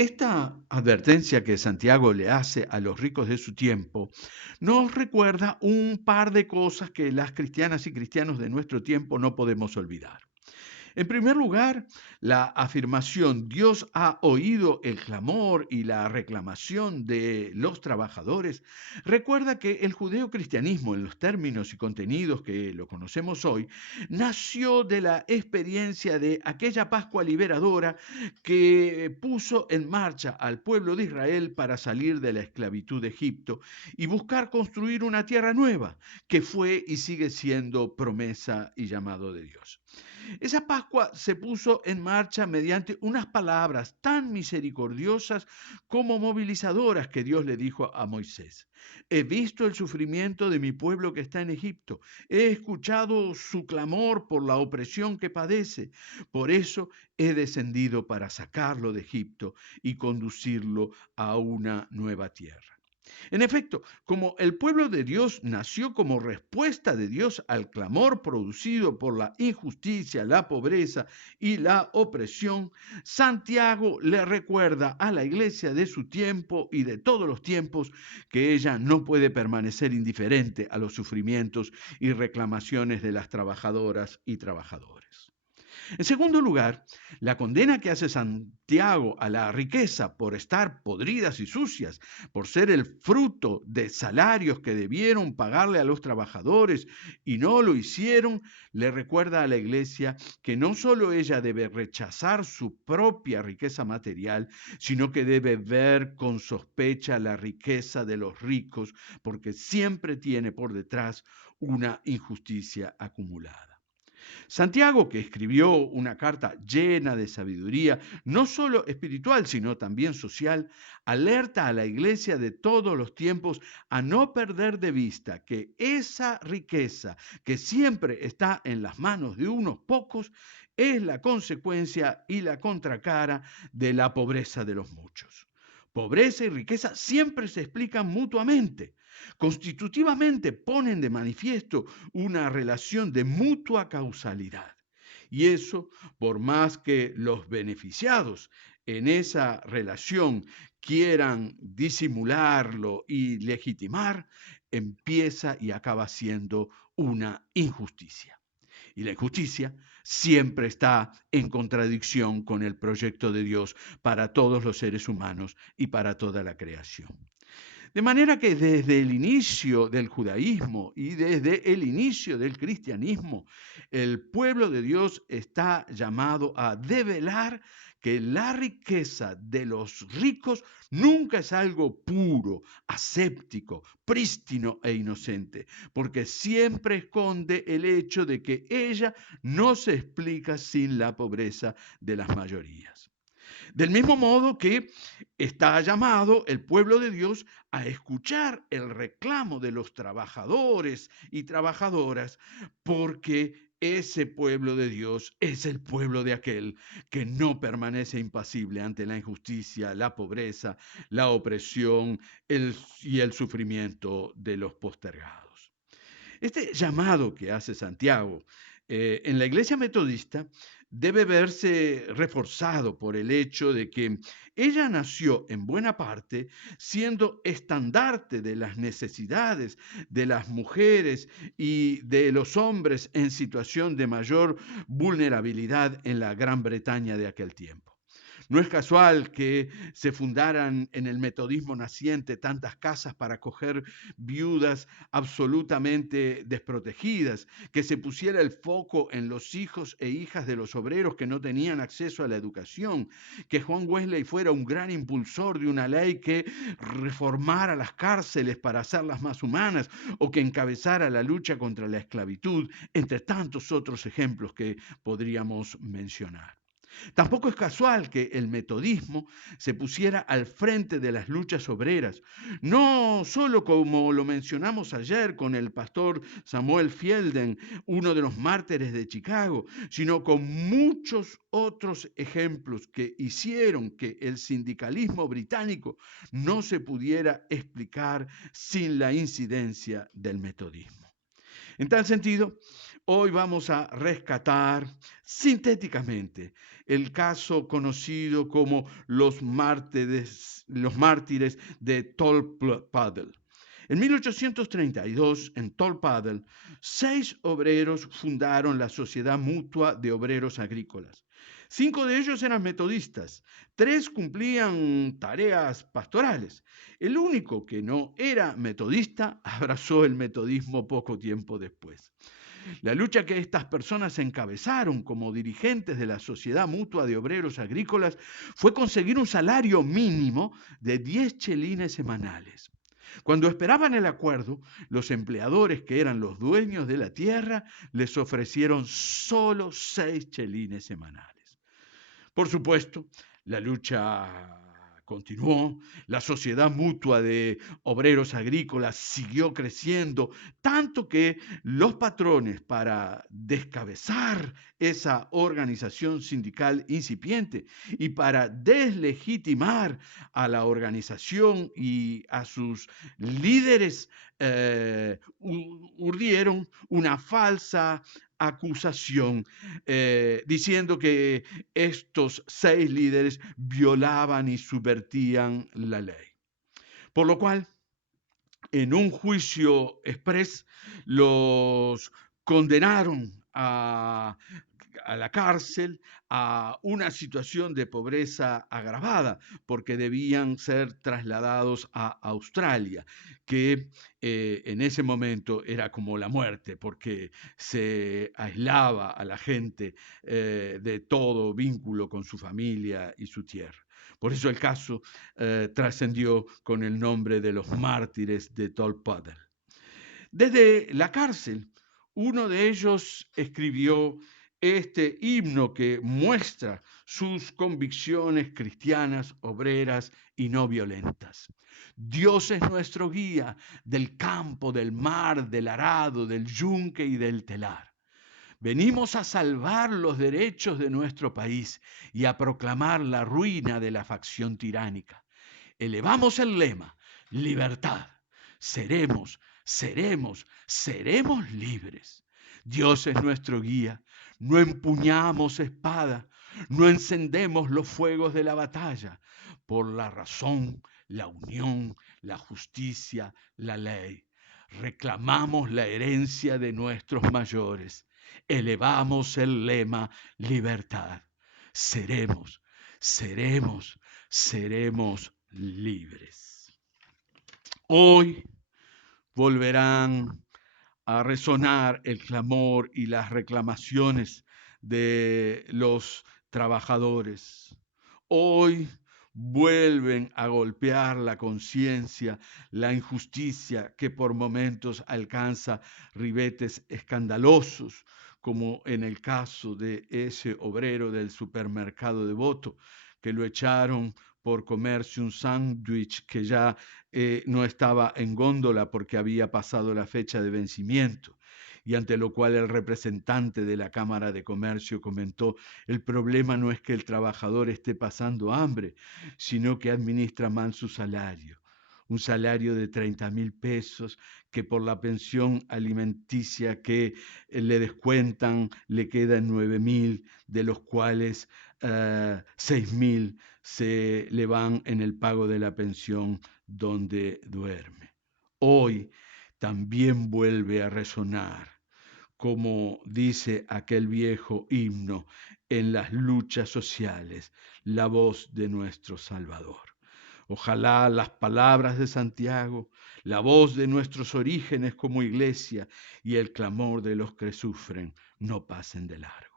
Esta advertencia que Santiago le hace a los ricos de su tiempo nos recuerda un par de cosas que las cristianas y cristianos de nuestro tiempo no podemos olvidar. En primer lugar, la afirmación Dios ha oído el clamor y la reclamación de los trabajadores recuerda que el judeocristianismo, en los términos y contenidos que lo conocemos hoy, nació de la experiencia de aquella Pascua liberadora que puso en marcha al pueblo de Israel para salir de la esclavitud de Egipto y buscar construir una tierra nueva, que fue y sigue siendo promesa y llamado de Dios. Esa Pascua se puso en marcha mediante unas palabras tan misericordiosas como movilizadoras que Dios le dijo a Moisés. He visto el sufrimiento de mi pueblo que está en Egipto. He escuchado su clamor por la opresión que padece. Por eso he descendido para sacarlo de Egipto y conducirlo a una nueva tierra. En efecto, como el pueblo de Dios nació como respuesta de Dios al clamor producido por la injusticia, la pobreza y la opresión, Santiago le recuerda a la iglesia de su tiempo y de todos los tiempos que ella no puede permanecer indiferente a los sufrimientos y reclamaciones de las trabajadoras y trabajadores. En segundo lugar, la condena que hace Santiago a la riqueza por estar podridas y sucias, por ser el fruto de salarios que debieron pagarle a los trabajadores y no lo hicieron, le recuerda a la iglesia que no solo ella debe rechazar su propia riqueza material, sino que debe ver con sospecha la riqueza de los ricos, porque siempre tiene por detrás una injusticia acumulada. Santiago, que escribió una carta llena de sabiduría, no solo espiritual, sino también social, alerta a la iglesia de todos los tiempos a no perder de vista que esa riqueza que siempre está en las manos de unos pocos es la consecuencia y la contracara de la pobreza de los muchos. Pobreza y riqueza siempre se explican mutuamente. Constitutivamente ponen de manifiesto una relación de mutua causalidad. Y eso, por más que los beneficiados en esa relación quieran disimularlo y legitimar, empieza y acaba siendo una injusticia. Y la injusticia siempre está en contradicción con el proyecto de Dios para todos los seres humanos y para toda la creación. De manera que desde el inicio del judaísmo y desde el inicio del cristianismo, el pueblo de Dios está llamado a develar que la riqueza de los ricos nunca es algo puro, aséptico, prístino e inocente, porque siempre esconde el hecho de que ella no se explica sin la pobreza de las mayorías. Del mismo modo que está llamado el pueblo de Dios a escuchar el reclamo de los trabajadores y trabajadoras, porque ese pueblo de Dios es el pueblo de aquel que no permanece impasible ante la injusticia, la pobreza, la opresión y el sufrimiento de los postergados. Este llamado que hace Santiago en la iglesia metodista debe verse reforzado por el hecho de que ella nació en buena parte siendo estandarte de las necesidades de las mujeres y de los hombres en situación de mayor vulnerabilidad en la Gran Bretaña de aquel tiempo. No es casual que se fundaran en el metodismo naciente tantas casas para acoger viudas absolutamente desprotegidas, que se pusiera el foco en los hijos e hijas de los obreros que no tenían acceso a la educación, que Juan Wesley fuera un gran impulsor de una ley que reformara las cárceles para hacerlas más humanas o que encabezara la lucha contra la esclavitud, entre tantos otros ejemplos que podríamos mencionar. Tampoco es casual que el metodismo se pusiera al frente de las luchas obreras, no solo como lo mencionamos ayer con el pastor Samuel Fielden, uno de los mártires de Chicago, sino con muchos otros ejemplos que hicieron que el sindicalismo británico no se pudiera explicar sin la incidencia del metodismo. En tal sentido, Hoy vamos a rescatar sintéticamente el caso conocido como los mártires de Tolpadel. En 1832, en Tolpadel, 6 obreros fundaron la Sociedad Mutua de Obreros Agrícolas. 5 de ellos eran metodistas, 3 cumplían tareas pastorales. El único que no era metodista abrazó el metodismo poco tiempo después. La lucha que estas personas encabezaron como dirigentes de la Sociedad Mutua de Obreros Agrícolas fue conseguir un salario mínimo de 10 chelines semanales. Cuando esperaban el acuerdo, los empleadores, que eran los dueños de la tierra, les ofrecieron solo 6 chelines semanales. Por supuesto, la lucha continuó, la sociedad mutua de obreros agrícolas siguió creciendo, tanto que los patrones, para descabezar esa organización sindical incipiente y para deslegitimar a la organización y a sus líderes, urdieron una falsa acusación diciendo que estos 6 líderes violaban y subvertían la ley. Por lo cual, en un juicio exprés, los condenaron a la cárcel, a una situación de pobreza agravada, porque debían ser trasladados a Australia, que en ese momento era como la muerte, porque se aislaba a la gente de todo vínculo con su familia y su tierra. Por eso el caso trascendió con el nombre de los mártires de Tolpadel. Desde la cárcel, uno de ellos escribió este himno que muestra sus convicciones cristianas, obreras y no violentas. Dios es nuestro guía del campo, del mar, del arado, del yunque y del telar. Venimos a salvar los derechos de nuestro país y a proclamar la ruina de la facción tiránica. Elevamos el lema, libertad. Seremos libres. Dios es nuestro guía. No empuñamos espada, no encendemos los fuegos de la batalla por la razón, la unión, la justicia, la ley. Reclamamos la herencia de nuestros mayores. Elevamos el lema libertad. Seremos, seremos libres. Hoy volverán a resonar el clamor y las reclamaciones de los trabajadores. Hoy vuelven a golpear la conciencia, la injusticia que por momentos alcanza ribetes escandalosos, como en el caso de ese obrero del supermercado de Voto, que lo echaron por comerse un sándwich que ya no estaba en góndola porque había pasado la fecha de vencimiento, y ante lo cual el representante de la Cámara de Comercio comentó: el problema no es que el trabajador esté pasando hambre, sino que administra mal su salario. Un salario de 30,000 pesos que por la pensión alimenticia que le descuentan le quedan 9,000, de los cuales 6,000 se le van en el pago de la pensión donde duerme. Hoy también vuelve a resonar, como dice aquel viejo himno, en las luchas sociales, la voz de nuestro Salvador. Ojalá las palabras de Santiago, la voz de nuestros orígenes como iglesia y el clamor de los que sufren no pasen de largo.